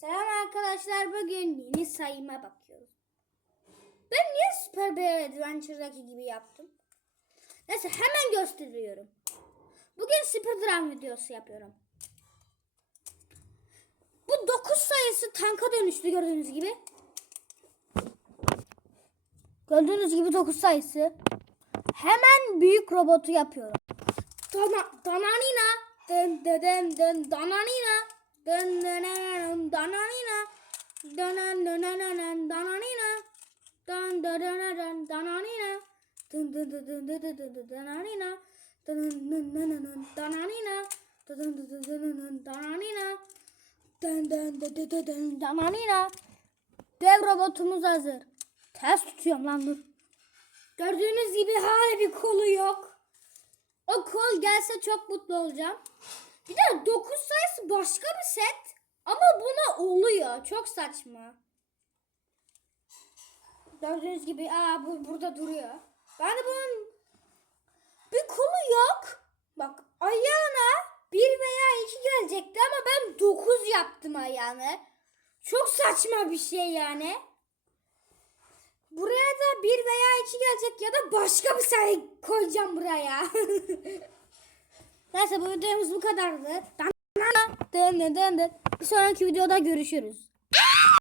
Selam arkadaşlar. Bugün yeni sayıma bakıyoruz. Ben niye Super Bear Adventure'daki gibi yaptım? Neyse hemen gösteriyorum. Bugün speedrun videosu yapıyorum. Bu 9 sayısı tanka dönüştü gördüğünüz gibi. Gördüğünüz gibi 9 sayısı. Hemen büyük robotu yapıyorum. Dana, dananina. Dın dın dın dananina. Dön dönen dananina. Dönen dönen dananina. Dön dönen dananina. Dın dın dın dın dın dın dın dananina. Dın dın dın dın dın dananina. Dın dın dın dın dın dananina. Dın dın dın dın dın dın dananina. Dev robotumuz hazır. Ters tutuyorum lan dur. Gördüğünüz gibi hala bir kolu yok. O kol gelse çok mutlu olacağım. Bir de 9 sayısı başka bir set. Ama buna oluyor. Çok saçma. Gördüğünüz gibi aa bu burada duruyor. Ben de bunun bir kolu yok. Bak ayağına bir veya iki gelecekti ama ben 9 yaptım ayağını. Çok saçma bir şey yani. Buraya da bir veya iki gelecek ya da başka bir sayı koyacağım buraya. Neyse bu videomuz bu kadardı. Bir sonraki videoda görüşürüz.